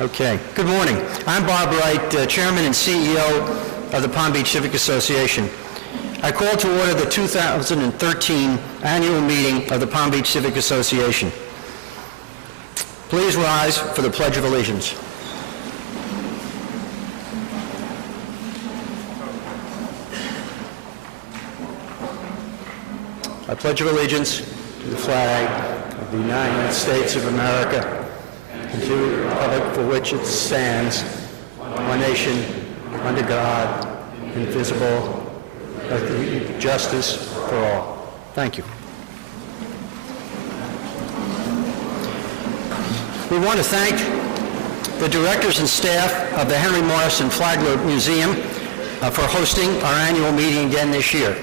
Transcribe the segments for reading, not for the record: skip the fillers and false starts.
Okay. Good morning. I'm Bob Wright, Chairman and CEO of the Palm Beach Civic Association. I call to order the 2013 annual meeting of the Palm Beach Civic Association. Please rise for the Pledge of Allegiance. I pledge allegiance to the flag of the United States of America and to the republic for which it stands, one nation, under God, indivisible, with justice for all. Thank you. We want to thank the directors and staff of the Henry Morrison Flagler Museum for hosting our annual meeting again this year.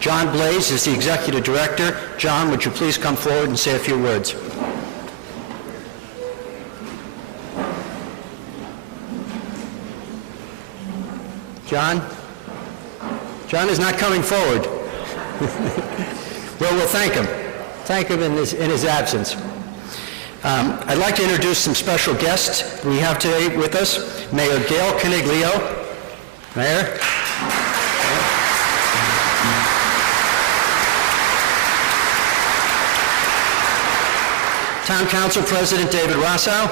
John Blaze is the executive director. John, would you please come forward and say a few words? John? John is not coming forward. Well, we'll thank him. Thank him in his absence. I'd like to introduce some special guests we have today with us. Mayor Gail Coniglio. Mayor. Town Council President David Rossow.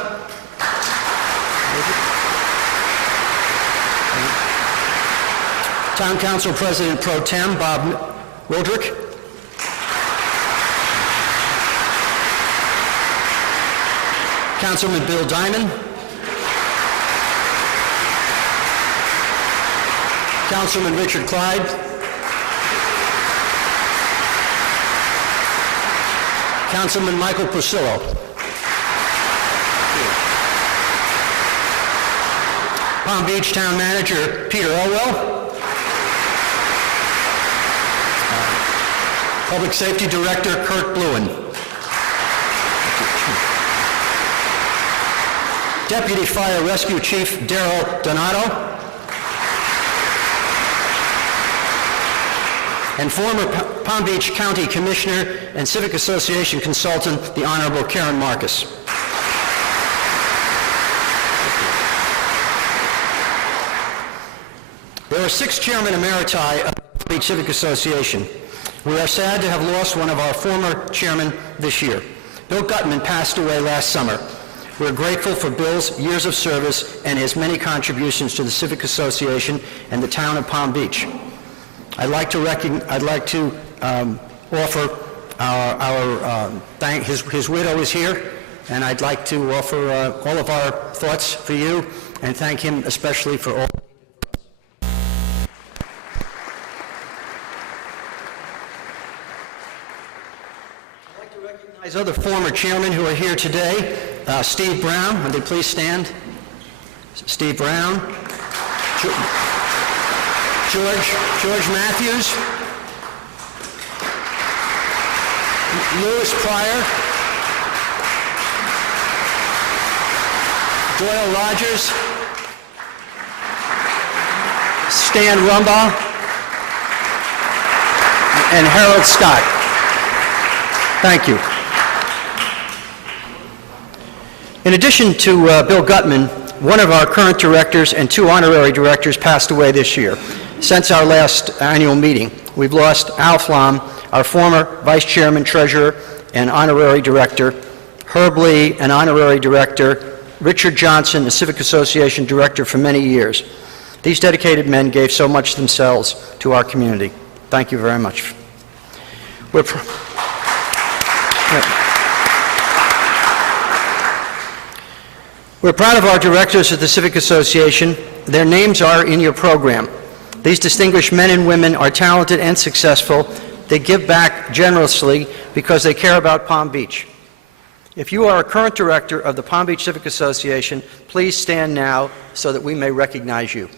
Town Council President Pro Tem Bob Wildrick. Councilman Bill Diamond. Councilman Richard Clyde. Councilman Michael Porcillo. Palm Beach Town Manager Peter Elwell. Public Safety Director Kurt Bluen. Deputy Fire Rescue Chief Daryl Donato. And former Palm Beach County Commissioner and Civic Association Consultant, the Honorable Karen Marcus. There are 6 Chairman Emeriti of the Palm Beach Civic Association. We are sad to have lost one of our former chairmen this year. Bill Gutman passed away last summer. We're grateful for Bill's years of service and his many contributions to the Civic Association and the town of Palm Beach. I'd like to offer his widow is here, and I'd like to offer all of our thoughts for you and thank him especially for all. I'd like to recognize other former chairmen who are here today. Steve Brown, would they please stand? Steve Brown. George Matthews, Louis Pryor, Doyle Rogers, Stan Rumbaugh, and Harold Scott. Thank you. In addition to Bill Gutman, one of our current directors and 2 honorary directors passed away this year. Since our last annual meeting, we've lost Al Flom, our former Vice Chairman, Treasurer, and Honorary Director, Herb Lee, an Honorary Director, Richard Johnson, the Civic Association Director for many years. These dedicated men gave so much themselves to our community. Thank you very much. We're proud of our directors of the Civic Association. Their names are in your program. These distinguished men and women are talented and successful. They give back generously because they care about Palm Beach. If you are a current director of the Palm Beach Civic Association, please stand now so that we may recognize you.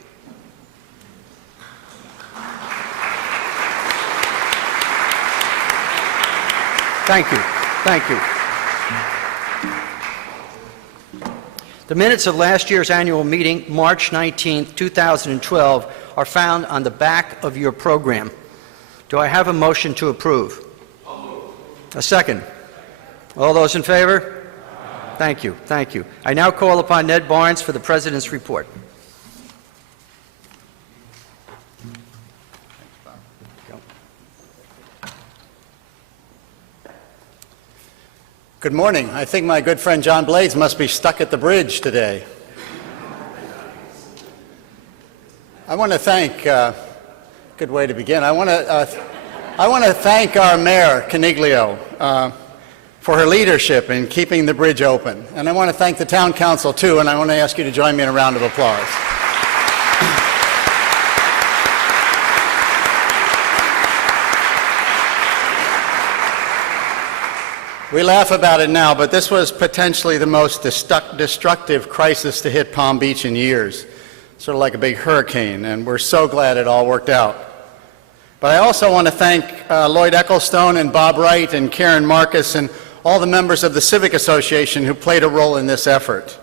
Thank you. Thank you. The minutes of last year's annual meeting, March 19, 2012, are found on the back of your program. Do I have a motion to approve? A second. All those in favor? Thank you. Thank you. I now call upon Ned Barnes for the President's report. Good morning. I think my good friend John Blades must be stuck at the bridge today. I want to thank, good way to begin, I want to thank our mayor, Coniglio, for her leadership in keeping the bridge open. And I want to thank the town council too, and I want to ask you to join me in a round of applause. We laugh about it now, but this was potentially the most destructive crisis to hit Palm Beach in years, sort of like a big hurricane, and we're so glad it all worked out. But I also want to thank Lloyd Ecclestone and Bob Wright and Karen Marcus and all the members of the Civic Association who played a role in this effort.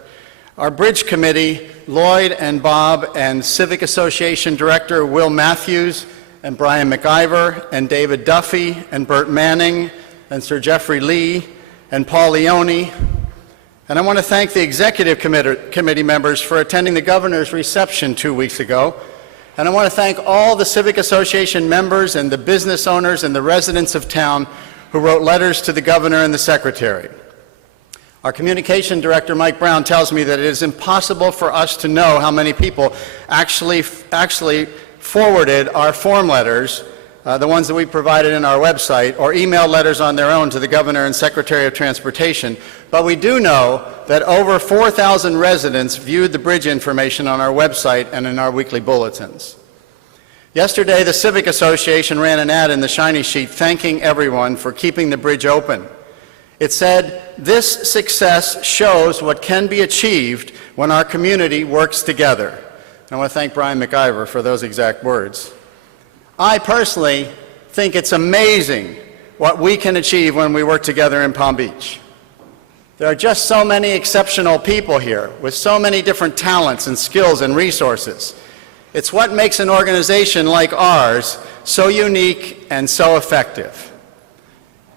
Our Bridge Committee, Lloyd and Bob and Civic Association Director Will Matthews and Brian McIver and David Duffy and Bert Manning and Sir Jeffrey Lee and Paul Leone. And I want to thank the Executive Committee members for attending the Governor's reception 2 weeks ago. And I want to thank all the Civic Association members and the business owners and the residents of town who wrote letters to the Governor and the Secretary. Our Communication Director, Mike Brown, tells me that it is impossible for us to know how many people actually forwarded our form letters, the ones that we provided in our website, or emailed letters on their own to the Governor and Secretary of Transportation. But we do know that over 4,000 residents viewed the bridge information on our website and in our weekly bulletins. Yesterday, the Civic Association ran an ad in the Shiny Sheet thanking everyone for keeping the bridge open. It said, "This success shows what can be achieved when our community works together." And I want to thank Brian McIver for those exact words. I personally think it's amazing what we can achieve when we work together in Palm Beach. There are just so many exceptional people here with so many different talents and skills and resources. It's what makes an organization like ours so unique and so effective.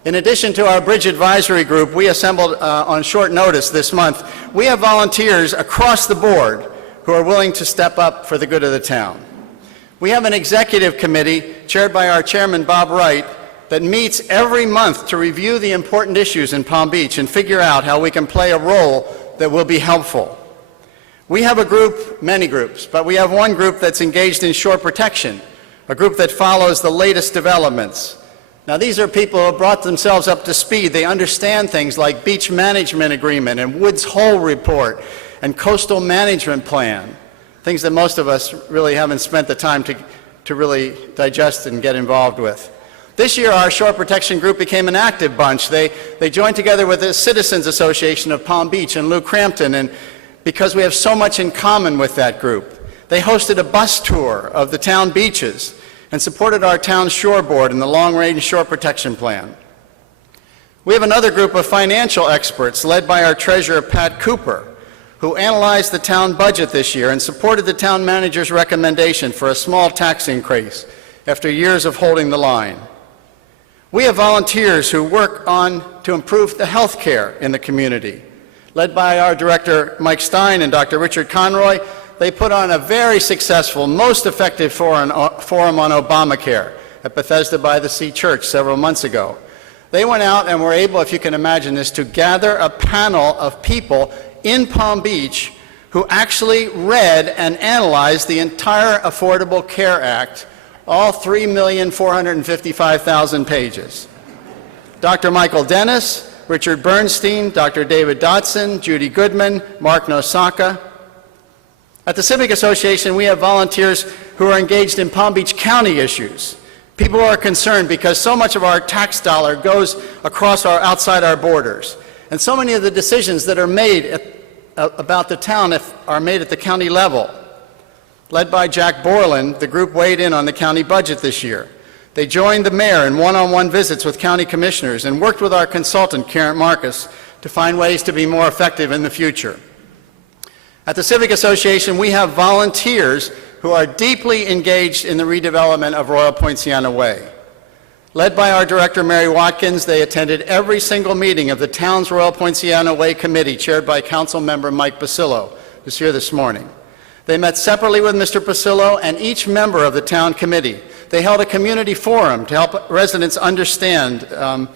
In addition to our Bridge Advisory Group we assembled on short notice this month, we have volunteers across the board who are willing to step up for the good of the town. We have an executive committee chaired by our chairman, Bob Wright, that meets every month to review the important issues in Palm Beach and figure out how we can play a role that will be helpful. We have a group, many groups, but we have one group that's engaged in shore protection, a group that follows the latest developments. Now, these are people who have brought themselves up to speed. They understand things like beach management agreement and Woods Hole report and coastal management plan. Things that most of us really haven't spent the time to really digest and get involved with. This year, our Shore Protection Group became an active bunch. They joined together with the Citizens Association of Palm Beach and Lou Crampton, and because we have so much in common with that group, they hosted a bus tour of the town beaches and supported our town shore board in the long-range shore protection plan. We have another group of financial experts led by our treasurer, Pat Cooper, who analyzed the town budget this year and supported the town manager's recommendation for a small tax increase after years of holding the line. We have volunteers who work to improve the health care in the community. Led by our director, Mike Stein, and Dr. Richard Conroy, they put on a very successful, most effective forum on Obamacare at Bethesda by the Sea Church several months ago. They went out and were able, if you can imagine this, to gather a panel of people in Palm Beach who actually read and analyzed the entire Affordable Care Act, all 3,455,000 pages. Dr. Michael Dennis, Richard Bernstein, Dr. David Dotson, Judy Goodman, Mark Nosaka. At the Civic Association, we have volunteers who are engaged in Palm Beach County issues. People who are concerned because so much of our tax dollar goes outside our borders. And so many of the decisions that are made about the town are made at the county level. Led by Jack Borland, the group weighed in on the county budget this year. They joined the mayor in one-on-one visits with county commissioners and worked with our consultant, Karen Marcus, to find ways to be more effective in the future. At the Civic Association, we have volunteers who are deeply engaged in the redevelopment of Royal Poinciana Way. Led by our director, Mary Watkins, they attended every single meeting of the town's Royal Poinciana Way Committee, chaired by Council Member Mike Basillo, who's here this morning. They met separately with Mr. Basillo and each member of the town committee. They held a community forum to help residents understand and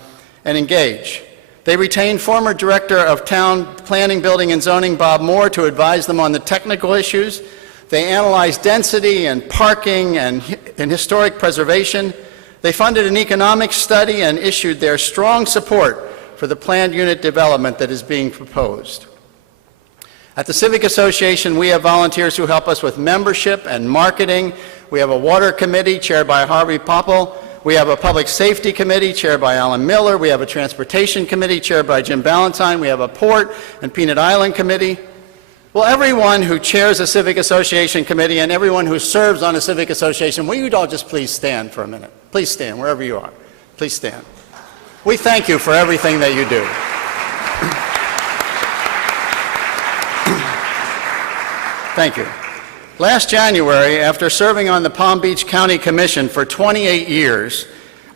engage. They retained former Director of Town Planning, Building, and Zoning, Bob Moore, to advise them on the technical issues. They analyzed density and parking and historic preservation. They funded an economic study and issued their strong support for the planned unit development that is being proposed. At the Civic Association, we have volunteers who help us with membership and marketing. We have a water committee chaired by Harvey Popple. We have a public safety committee chaired by Alan Miller. We have a transportation committee chaired by Jim Ballantyne. We have a port and Peanut Island committee. Well, everyone who chairs a Civic Association committee and everyone who serves on a Civic Association, will you all just please stand for a minute? Please stand, wherever you are. Please stand. We thank you for everything that you do. Thank you. Last January, after serving on the Palm Beach County Commission for 28 years,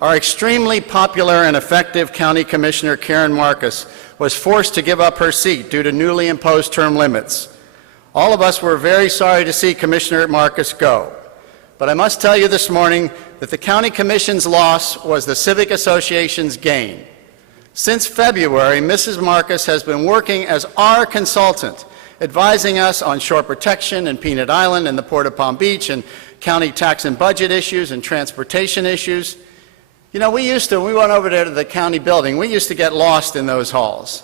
our extremely popular and effective County Commissioner Karen Marcus was forced to give up her seat due to newly imposed term limits. All of us were very sorry to see Commissioner Marcus go. But I must tell you this morning that the County Commission's loss was the Civic Association's gain. Since February, Mrs. Marcus has been working as our consultant, advising us on shore protection and Peanut Island and the Port of Palm Beach and county tax and budget issues and transportation issues. You know, we went over there to the county building, we used to get lost in those halls.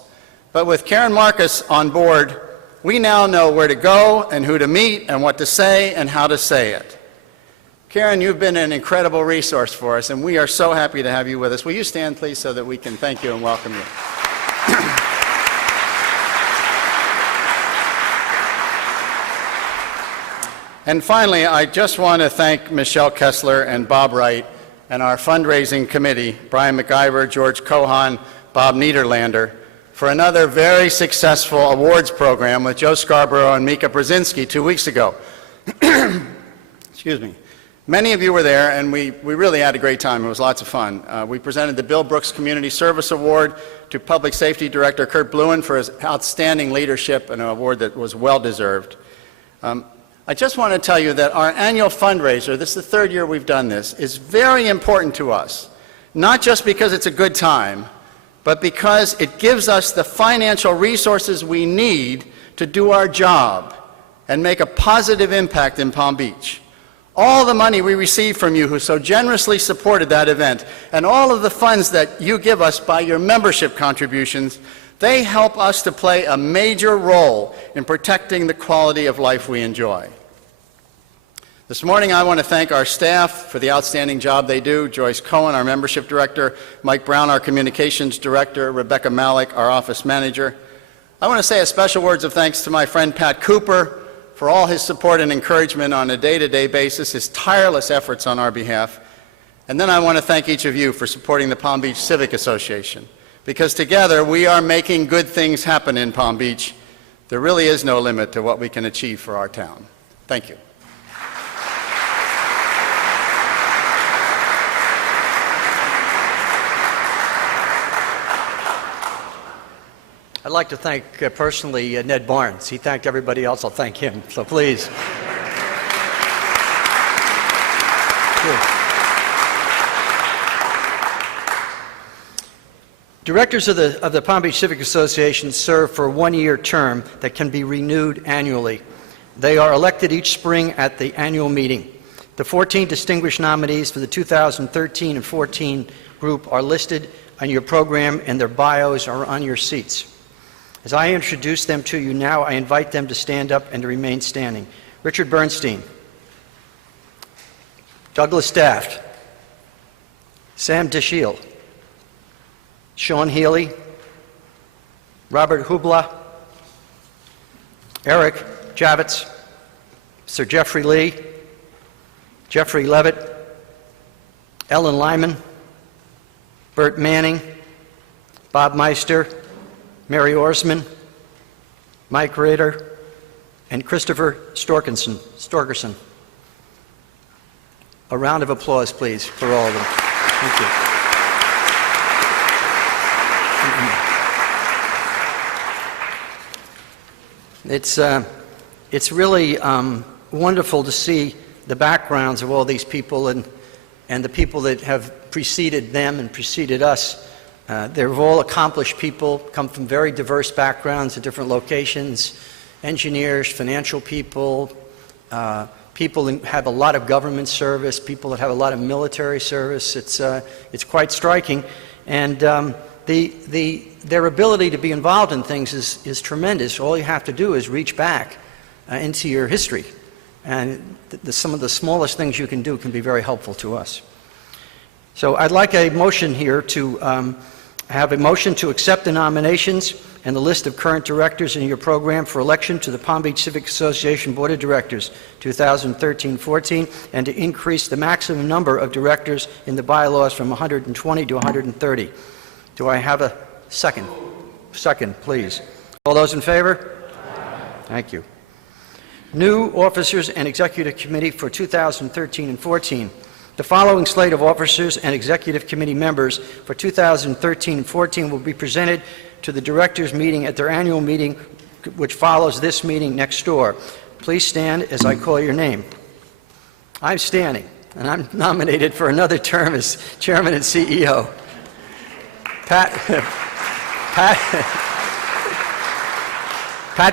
But with Karen Marcus on board, we now know where to go and who to meet and what to say and how to say it. Karen, you've been an incredible resource for us, and we are so happy to have you with us. Will you stand, please, so that we can thank you and welcome you? And finally, I just want to thank Michelle Kessler and Bob Wright and our fundraising committee, Brian McIver, George Cohan, Bob Niederlander, for another very successful awards program with Joe Scarborough and Mika Brzezinski 2 weeks ago. Excuse me. Many of you were there, and we really had a great time. It was lots of fun. We presented the Bill Brooks Community Service Award to Public Safety Director Kurt Bluen for his outstanding leadership, and an award that was well-deserved. I just want to tell you that our annual fundraiser, this is the third year we've done this, is very important to us, not just because it's a good time, but because it gives us the financial resources we need to do our job and make a positive impact in Palm Beach. All the money we receive from you who so generously supported that event, and all of the funds that you give us by your membership contributions, they help us to play a major role in protecting the quality of life we enjoy. This morning, I want to thank our staff for the outstanding job they do. Joyce Cohen, our membership director, Mike Brown, our communications director, Rebecca Malik, our office manager. I want to say a special words of thanks to my friend Pat Cooper for all his support and encouragement on a day-to-day basis, his tireless efforts on our behalf. And then I want to thank each of you for supporting the Palm Beach Civic Association, because together we are making good things happen in Palm Beach. There really is no limit to what we can achieve for our town. Thank you. I'd like to thank personally Ned Barnes. He thanked everybody else. I'll thank him. So please. Directors of the Palm Beach Civic Association serve for a one-year term that can be renewed annually. They are elected each spring at the annual meeting. The 14 distinguished nominees for the 2013 and 14 group are listed on your program, and their bios are on your seats. As I introduce them to you now, I invite them to stand up and to remain standing. Richard Bernstein, Douglas Daft, Sam DeShiel, Sean Healy, Robert Hubla, Eric Javits, Sir Jeffrey Lee, Jeffrey Levitt, Ellen Lyman, Bert Manning, Bob Meister, Mary Orsman, Mike Rader, and Christopher Storkerson. A round of applause, please, for all of them. Thank you. It's really wonderful to see the backgrounds of all these people and the people that have preceded them and preceded us. They're all accomplished people, come from very diverse backgrounds at different locations, engineers, financial people, people who have a lot of government service, people that have a lot of military service. It's quite striking. And their ability to be involved in things is tremendous. All you have to do is reach back into your history. And some of the smallest things you can do can be very helpful to us. So I'd like a motion here to have a motion to accept the nominations and the list of current directors in your program for election to the Palm Beach Civic Association Board of Directors 2013-14, and to increase the maximum number of directors in the bylaws from 120 to 130. Do I have a second? Second, please. All those in favor? Thank you. New officers and executive committee for 2013 and 14. The following slate of officers and executive committee members for 2013 and 14 will be presented to the directors meeting at their annual meeting, which follows this meeting next door. Please stand as I call your name. I'm standing, and I'm nominated for another term as chairman and CEO. Pat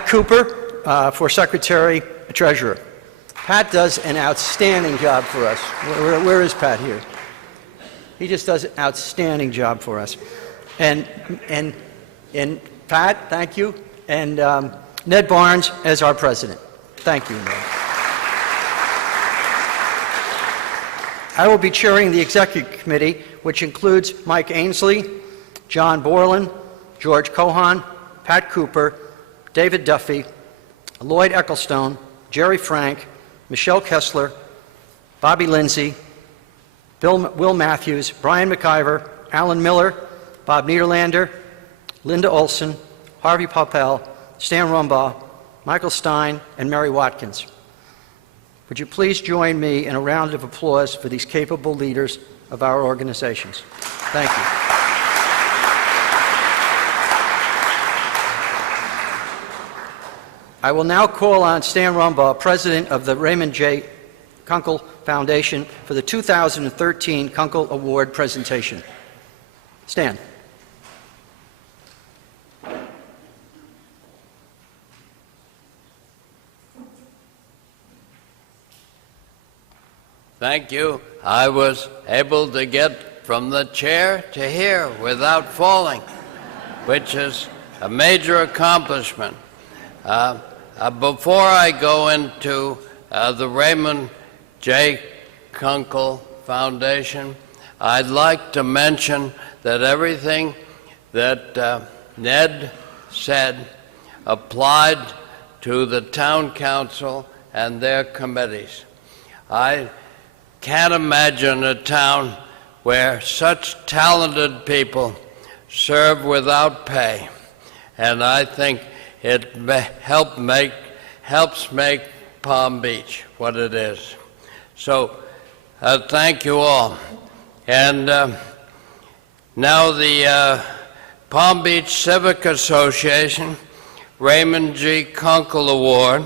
Cooper for secretary treasurer. Pat does an outstanding job for us. Where is Pat here? He just does an outstanding job for us. And Pat, thank you. And Ned Barnes as our president. Thank you, Ned. I will be chairing the executive committee, which includes Mike Ainsley, John Borland, George Cohan, Pat Cooper, David Duffy, Lloyd Ecclestone, Jerry Frank, Michelle Kessler, Bobby Lindsay, Will Matthews, Brian McIver, Alan Miller, Bob Niederlander, Linda Olson, Harvey Popel, Stan Rumbaugh, Michael Stein, and Mary Watkins. Would you please join me in a round of applause for these capable leaders of our organizations? Thank you. I will now call on Stan Rumbaugh, president of the Raymond J. Kunkel Foundation, for the 2013 Kunkel Award presentation. Stan. Thank you. I was able to get from the chair to here without falling, which is a major accomplishment. Before I go into the Raymond J. Kunkel Foundation, I'd like to mention that everything that Ned said applied to the town council and their committees. I can't imagine a town where such talented people serve without pay, and I think it helps make Palm Beach what it is. So thank you all. And now the Palm Beach Civic Association Raymond J. Kunkel Award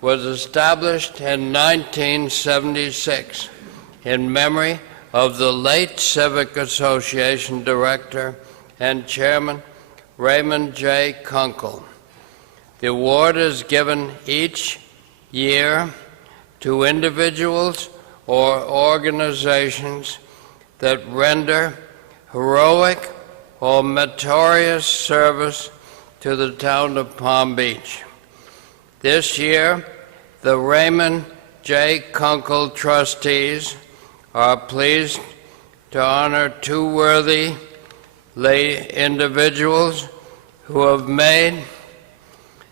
was established in 1976 in memory of the late Civic Association director and chairman Raymond J. Kunkel. The award is given each year to individuals or organizations that render heroic or meritorious service to the town of Palm Beach. This year, the Raymond J. Kunkel trustees are pleased to honor two worthy lay individuals who have made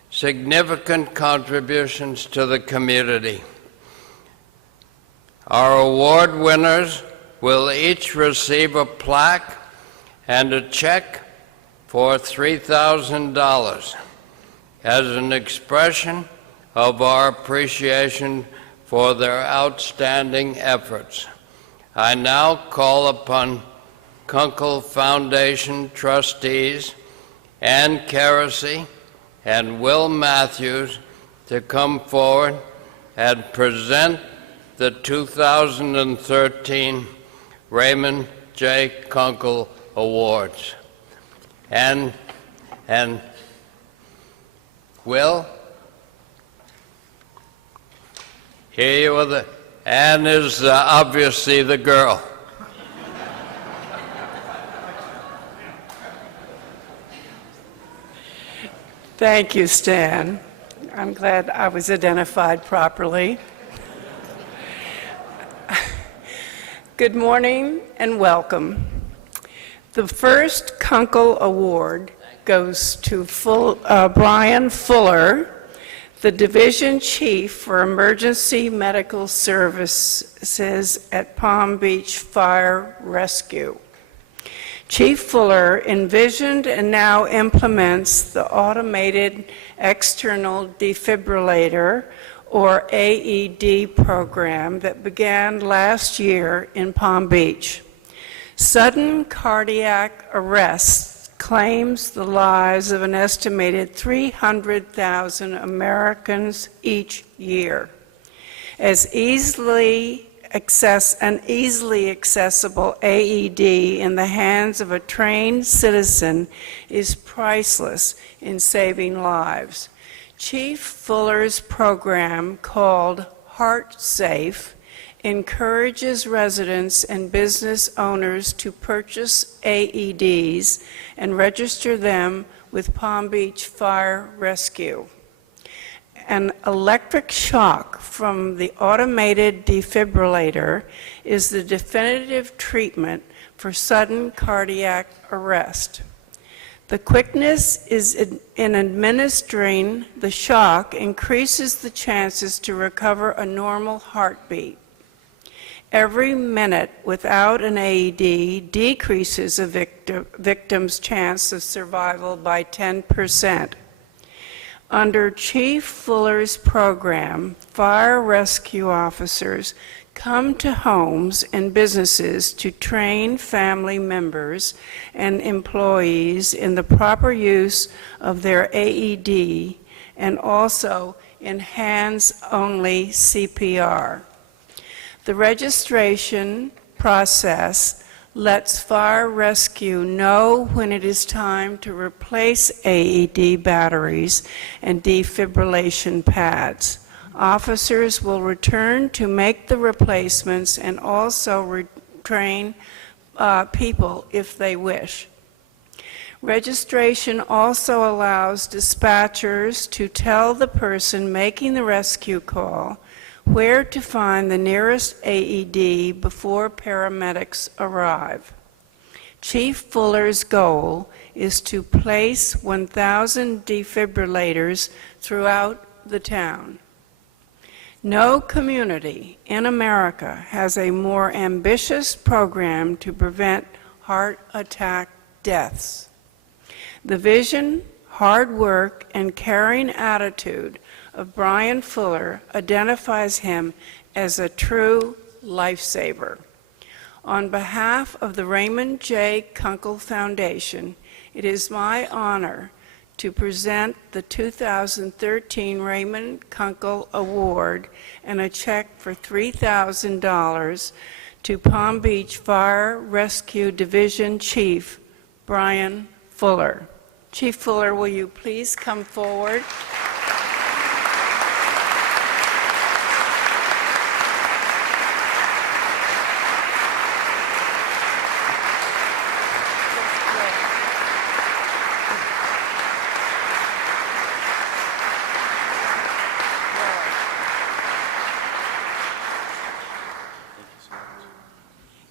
significant contributions to the community. Our award winners will each receive a plaque and a check for $3,000 as an expression of our appreciation for their outstanding efforts. I now call upon Kunkel Foundation trustees Ann Keresy and Will Matthews to come forward and present the 2013 Raymond J. Kunkel Awards. And Will, here you are. Anne is obviously the girl. Thank you, Stan. I'm glad I was identified properly. Good morning and welcome. The first Kunkel Award goes to Brian Fuller, the Division Chief for Emergency Medical Services at Palm Beach Fire Rescue. Chief Fuller envisioned and now implements the Automated External Defibrillator, or AED program that began last year in Palm Beach. Sudden cardiac arrest claims the lives of an estimated 300,000 Americans each year. As easily accessible AED in the hands of a trained citizen is priceless in saving lives. Chief Fuller's program, called Heart Safe, encourages residents and business owners to purchase AEDs and register them with Palm Beach Fire Rescue. An electric shock from the automated defibrillator is the definitive treatment for sudden cardiac arrest. The quickness in administering the shock increases the chances to recover a normal heartbeat. Every minute without an AED decreases a victim's chance of survival by 10%. Under Chief Fuller's program, fire rescue officers come to homes and businesses to train family members and employees in the proper use of their AED and also in hands-only CPR. The registration process lets fire rescue know when it is time to replace AED batteries and defibrillation pads. Officers will return to make the replacements and also retrain people if they wish. Registration also allows dispatchers to tell the person making the rescue call where to find the nearest AED before paramedics arrive. Chief Fuller's goal is to place 1,000 defibrillators throughout the town. No community in America has a more ambitious program to prevent heart attack deaths. The vision, hard work, and caring attitude of Brian Fuller identifies him as a true lifesaver. On behalf of the Raymond J. Kunkel Foundation, it is my honor to present the 2013 Raymond Kunkel Award and a check for $3,000 to Palm Beach Fire Rescue Division Chief Brian Fuller. Chief Fuller, will you please come forward?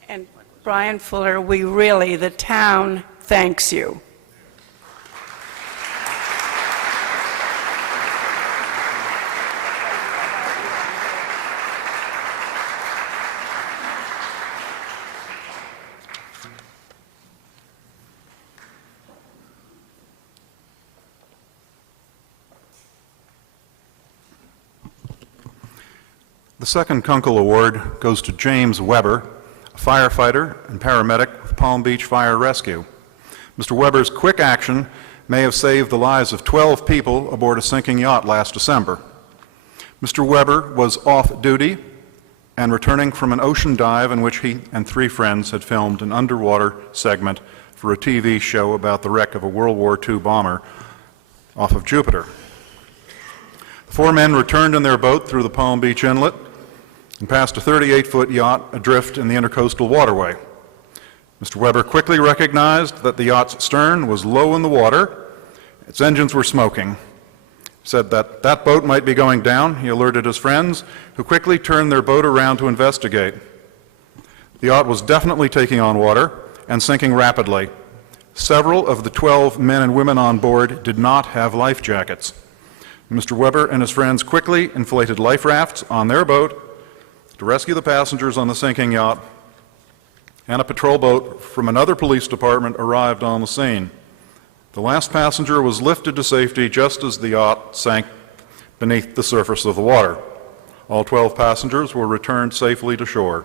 And Brian Fuller, the town thanks you. The second Kunkel Award goes to James Weber, a firefighter and paramedic with Palm Beach Fire Rescue. Mr. Weber's quick action may have saved the lives of 12 people aboard a sinking yacht last December. Mr. Weber was off duty and returning from an ocean dive in which he and 3 friends had filmed an underwater segment for a TV show about the wreck of a World War II bomber off of Jupiter. The 4 men returned in their boat through the Palm Beach Inlet and passed a 38-foot yacht adrift in the intercoastal waterway. Mr. Weber quickly recognized that the yacht's stern was low in the water, its engines were smoking. He said that that boat might be going down. He alerted his friends, who quickly turned their boat around to investigate. The yacht was definitely taking on water and sinking rapidly. Several of the 12 men and women on board did not have life jackets. Mr. Weber and his friends quickly inflated life rafts on their boat to rescue the passengers on the sinking yacht, and a patrol boat from another police department arrived on the scene. The last passenger was lifted to safety just as the yacht sank beneath the surface of the water. All 12 passengers were returned safely to shore.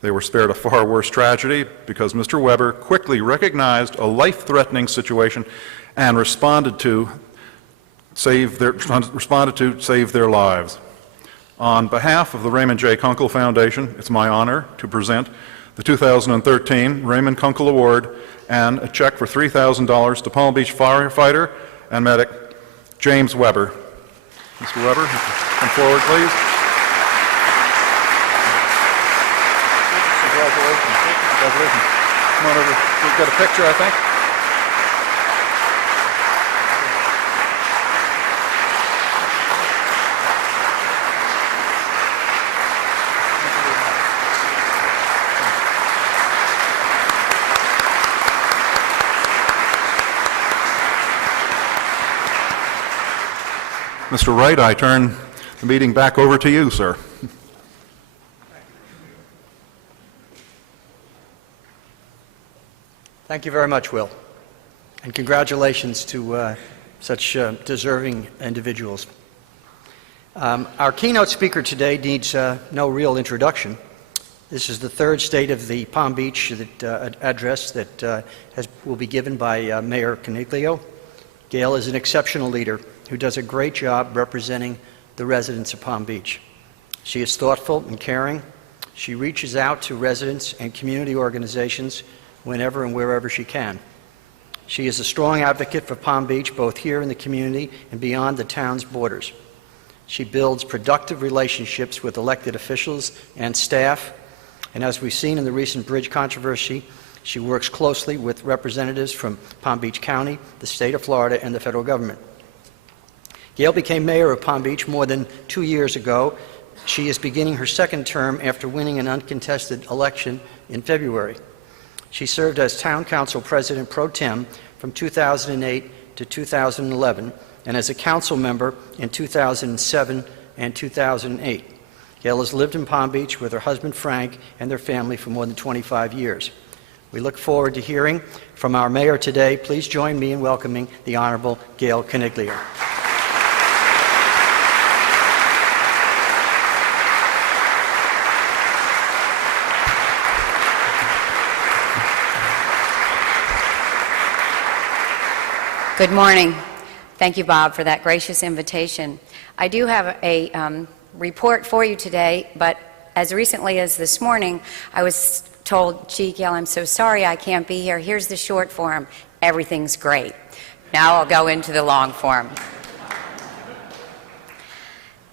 They were spared a far worse tragedy because Mr. Weber quickly recognized a life-threatening situation and responded to save their lives. On behalf of the Raymond J. Kunkel Foundation, it's my honor to present the 2013 Raymond Kunkel Award and a check for $3,000 to Palm Beach firefighter and medic James Weber. Mr. Weber, come forward, please. Congratulations. Congratulations. Come on over. We've got a picture, I think. Mr. Wright, I turn the meeting back over to you, sir. Thank you very much, Will, and congratulations to such deserving individuals. Our keynote speaker today needs no real introduction. This is the 3rd State of the Palm Beach address that will be given by Mayor Coniglio. Gail is an exceptional leader who does a great job representing the residents of Palm Beach. She is thoughtful and caring. She reaches out to residents and community organizations whenever and wherever she can. She is a strong advocate for Palm Beach, both here in the community and beyond the town's borders. She builds productive relationships with elected officials and staff, and as we've seen in the recent bridge controversy, she works closely with representatives from Palm Beach County, the state of Florida, and the federal government. Gail became mayor of Palm Beach more than 2 years ago. She is beginning her 2nd term after winning an uncontested election in February. She served as town council president pro tem from 2008 to 2011 and as a council member in 2007 and 2008. Gail has lived in Palm Beach with her husband Frank and their family for more than 25 years. We look forward to hearing from our mayor today. Please join me in welcoming the Honorable Gail Coniglio. Good morning. Thank you, Bob, for that gracious invitation. I do have a report for you today, but as recently as this morning, I was told, gee, Gail, I'm so sorry I can't be here. Here's the short form. Everything's great. Now I'll go into the long form.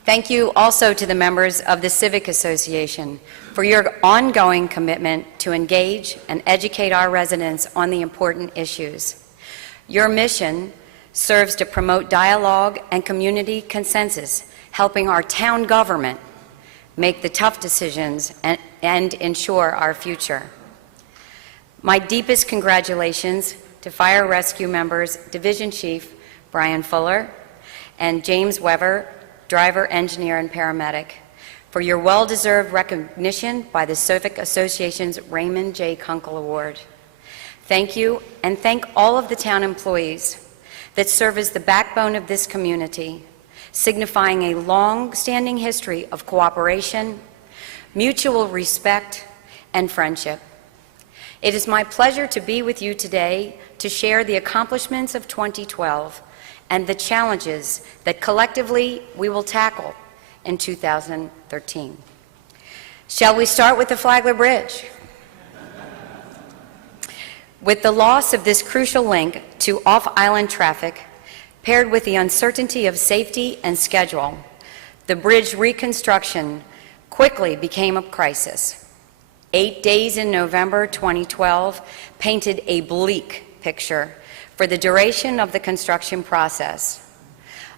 Thank you also to the members of the Civic Association for your ongoing commitment to engage and educate our residents on the important issues. Your mission serves to promote dialogue and community consensus, helping our town government make the tough decisions and ensure our future. My deepest congratulations to Fire Rescue members Division Chief Brian Fuller and James Weber, driver, engineer, and paramedic, for your well-deserved recognition by the Civic Association's Raymond J. Kunkel Award. Thank you, and thank all of the town employees that serve as the backbone of this community, signifying a long-standing history of cooperation, mutual respect, and friendship. It is my pleasure to be with you today to share the accomplishments of 2012 and the challenges that collectively we will tackle in 2013. Shall we start with the Flagler Bridge? With the loss of this crucial link to off-island traffic, paired with the uncertainty of safety and schedule, the bridge reconstruction quickly became a crisis. 8 days in November 2012 painted a bleak picture for the duration of the construction process,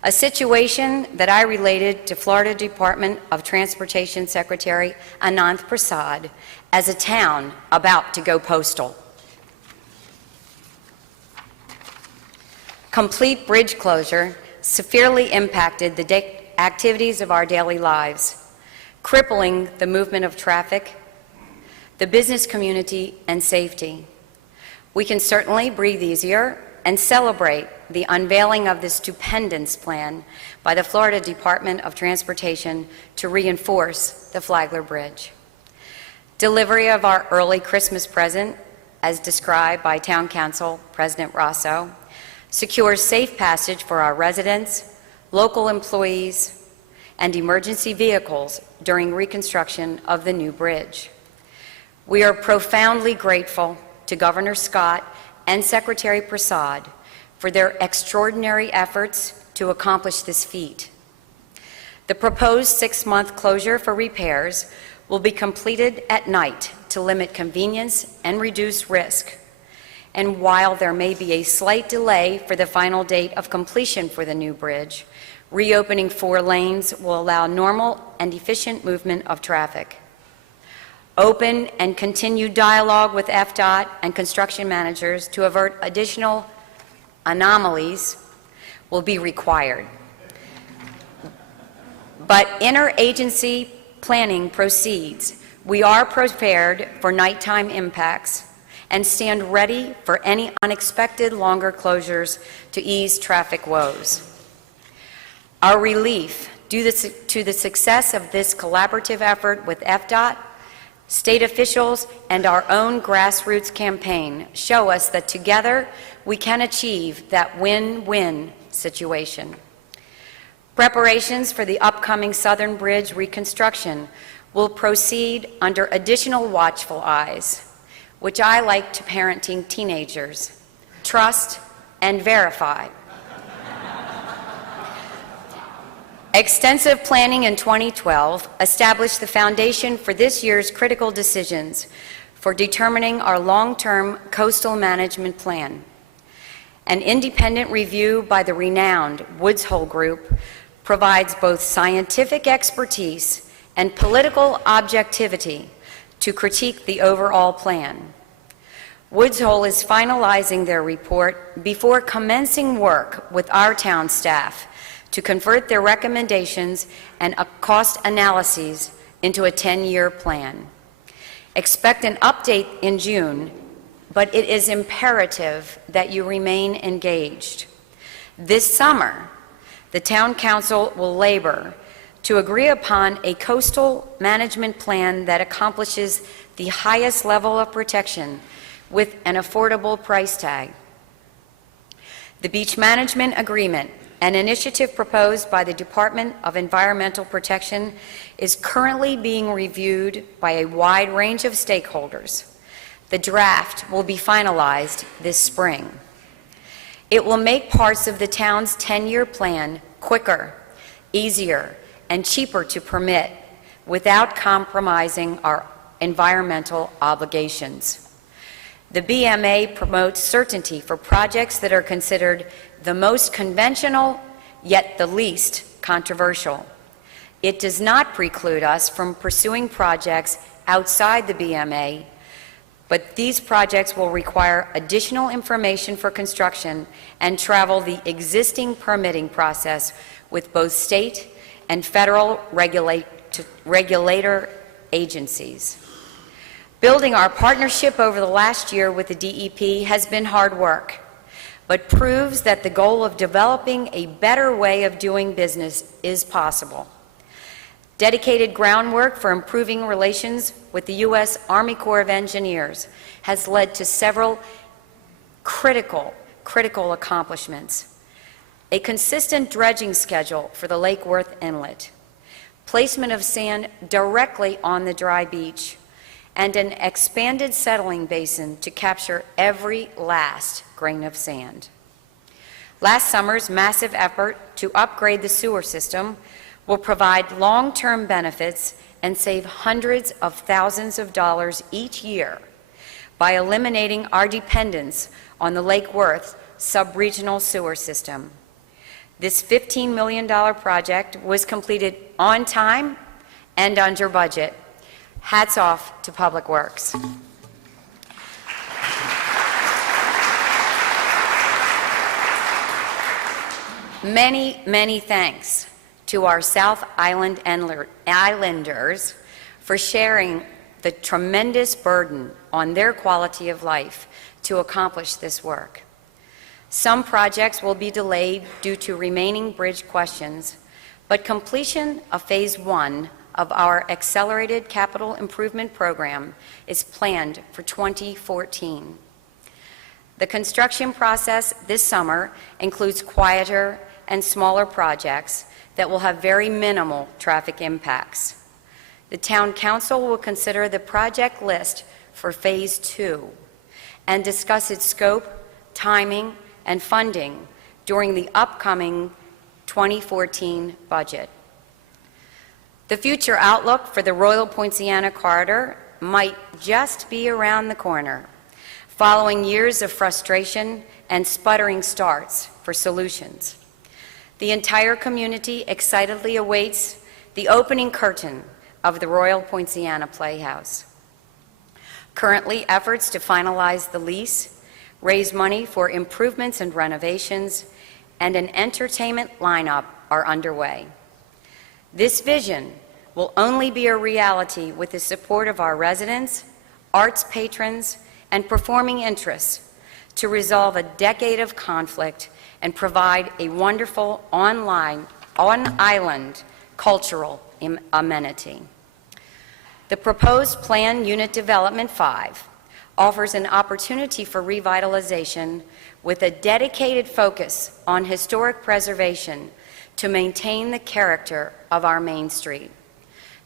a situation that I related to Florida Department of Transportation Secretary Ananth Prasad as a town about to go postal. Complete bridge closure severely impacted the activities of our daily lives, crippling the movement of traffic, the business community, and safety. We can certainly breathe easier and celebrate the unveiling of this stupendous plan by the Florida Department of Transportation to reinforce the Flagler Bridge. Delivery of our early Christmas present, as described by Town Council President Rosso, secures safe passage for our residents, local employees, and emergency vehicles during reconstruction of the new bridge. We are profoundly grateful to Governor Scott and Secretary Prasad for their extraordinary efforts to accomplish this feat. The proposed 6-month closure for repairs will be completed at night to limit convenience and reduce risk. And while there may be a slight delay for the final date of completion for the new bridge, reopening 4 lanes will allow normal and efficient movement of traffic. Open and continued dialogue with FDOT and construction managers to avert additional anomalies will be required. But interagency planning proceeds. We are prepared for nighttime impacts and stand ready for any unexpected longer closures to ease traffic woes. Our relief due to the success of this collaborative effort with FDOT, state officials, and our own grassroots campaign show us that together we can achieve that win-win situation. Preparations for the upcoming Southern Bridge reconstruction will proceed under additional watchful eyes, which I like to parenting teenagers: trust and verify. Extensive planning in 2012 established the foundation for this year's critical decisions for determining our long-term coastal management plan. An independent review by the renowned Woods Hole Group provides both scientific expertise and political objectivity to critique the overall plan. Woods Hole is finalizing their report before commencing work with our town staff to convert their recommendations and cost analyses into a 10-year plan. Expect an update in June, but it is imperative that you remain engaged. This summer, the Town Council will labor to agree upon a coastal management plan that accomplishes the highest level of protection with an affordable price tag. The Beach Management Agreement, an initiative proposed by the Department of Environmental Protection, is currently being reviewed by a wide range of stakeholders. The draft will be finalized this spring. It will make parts of the town's 10-year plan quicker, easier, and cheaper to permit without compromising our environmental obligations. The BMA promotes certainty for projects that are considered the most conventional, yet the least controversial. It does not preclude us from pursuing projects outside the BMA, but these projects will require additional information for construction and travel the existing permitting process with both state and federal regulator agencies. Building our partnership over the last year with the DEP has been hard work, but proves that the goal of developing a better way of doing business is possible. Dedicated groundwork for improving relations with the U.S. Army Corps of Engineers has led to several critical accomplishments. A consistent dredging schedule for the Lake Worth Inlet, placement of sand directly on the dry beach, and an expanded settling basin to capture every last grain of sand. Last summer's massive effort to upgrade the sewer system will provide long-term benefits and save hundreds of thousands of dollars each year by eliminating our dependence on the Lake Worth sub-regional sewer system. This $15 million project was completed on time and under budget. Hats off to Public Works. Many thanks to our South Islanders for sharing the tremendous burden on their quality of life to accomplish this work. Some projects will be delayed due to remaining bridge questions, but completion of Phase 1 of our Accelerated Capital Improvement Program is planned for 2014. The construction process this summer includes quieter and smaller projects that will have very minimal traffic impacts. The Town Council will consider the project list for Phase 2 and discuss its scope, timing, and funding during the upcoming 2014 budget. The future outlook for the Royal Poinciana Corridor might just be around the corner, following years of frustration and sputtering starts for solutions. The entire community excitedly awaits the opening curtain of the Royal Poinciana Playhouse. Currently, efforts to finalize the lease, raise money for improvements and renovations, and an entertainment lineup are underway. This vision will only be a reality with the support of our residents, arts patrons, and performing interests to resolve a decade of conflict and provide a wonderful on-island cultural amenity. The proposed Plan Unit Development 5 offers an opportunity for revitalization with a dedicated focus on historic preservation to maintain the character of our Main Street.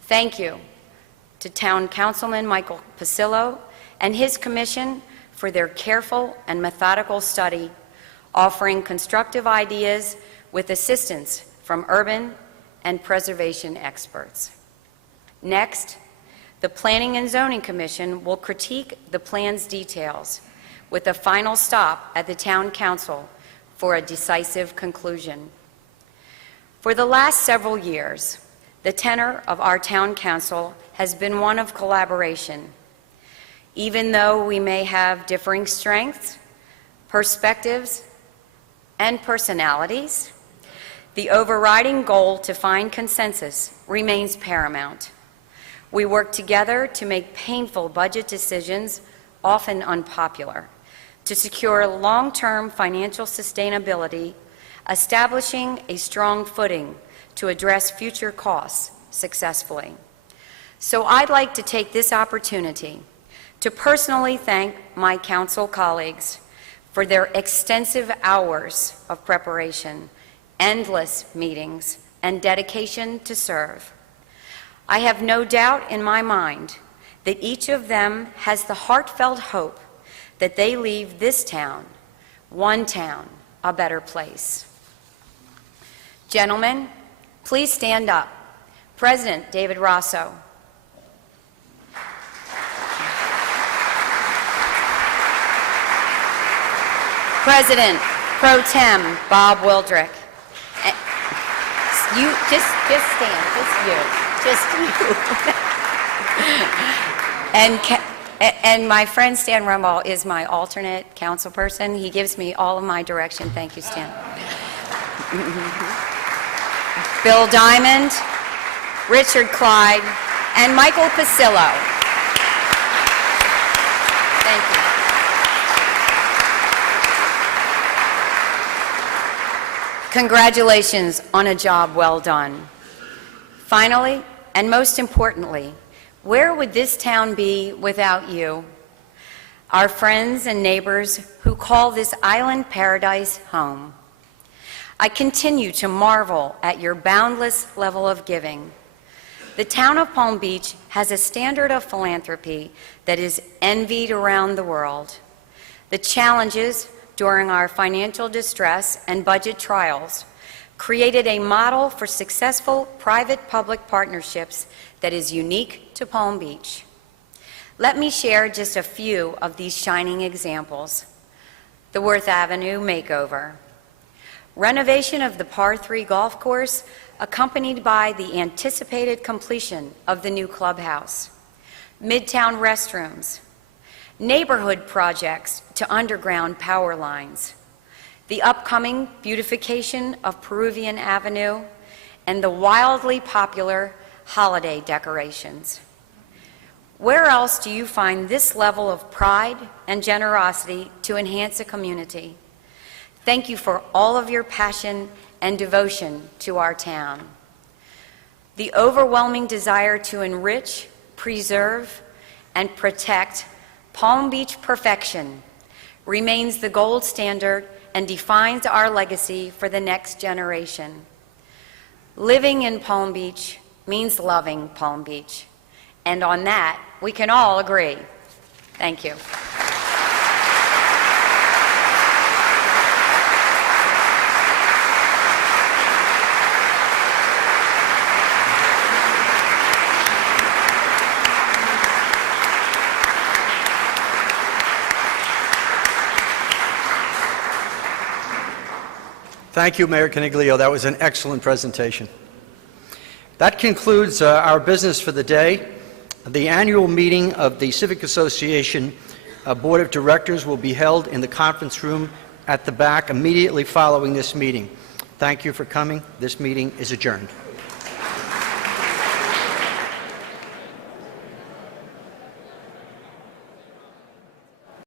Thank you to Town Councilman Michael Pasillo and his commission for their careful and methodical study, offering constructive ideas with assistance from urban and preservation experts. Next, the Planning and Zoning Commission will critique the plan's details with a final stop at the Town Council for a decisive conclusion. For the last several years, the tenor of our Town Council has been one of collaboration. Even though we may have differing strengths, perspectives, and personalities, the overriding goal to find consensus remains paramount. We work together to make painful budget decisions, often unpopular, to secure long-term financial sustainability, establishing a strong footing to address future costs successfully. So I'd like to take this opportunity to personally thank my council colleagues for their extensive hours of preparation, endless meetings, and dedication to serve. I have no doubt in my mind that each of them has the heartfelt hope that they leave this town, one town, a better place. Gentlemen, please stand up. President David Rosso. President Pro Tem Bob Wildrick. You just stand, just you. And my friend Stan Rumball is my alternate council person. He gives me all of my direction. Thank you, Stan. Bill Diamond, Richard Clyde, and Michael Pasillo. Thank you. Congratulations on a job well done. Finally, And most importantly, where would this town be without you? Our friends and neighbors who call this island paradise home. I continue to marvel at your boundless level of giving. The town of Palm Beach has a standard of philanthropy that is envied around the world. The challenges during our financial distress and budget trials created a model for successful private-public partnerships that is unique to Palm Beach. Let me share just a few of these shining examples. The Worth Avenue makeover. Renovation of the Par 3 golf course accompanied by the anticipated completion of the new clubhouse. Midtown restrooms. Neighborhood projects to underground power lines. The upcoming beautification of Peruvian Avenue, and the wildly popular holiday decorations. Where else do you find this level of pride and generosity to enhance a community? Thank you for all of your passion and devotion to our town. The overwhelming desire to enrich, preserve, and protect Palm Beach perfection remains the gold standard and defines our legacy for the next generation. Living in Palm Beach means loving Palm Beach. And on that, we can all agree. Thank you. Thank you, Mayor Coniglio. That was an excellent presentation. That concludes our business for the day. The annual meeting of the Civic Association Board of Directors will be held in the conference room at the back immediately following this meeting. Thank you for coming. This meeting is adjourned.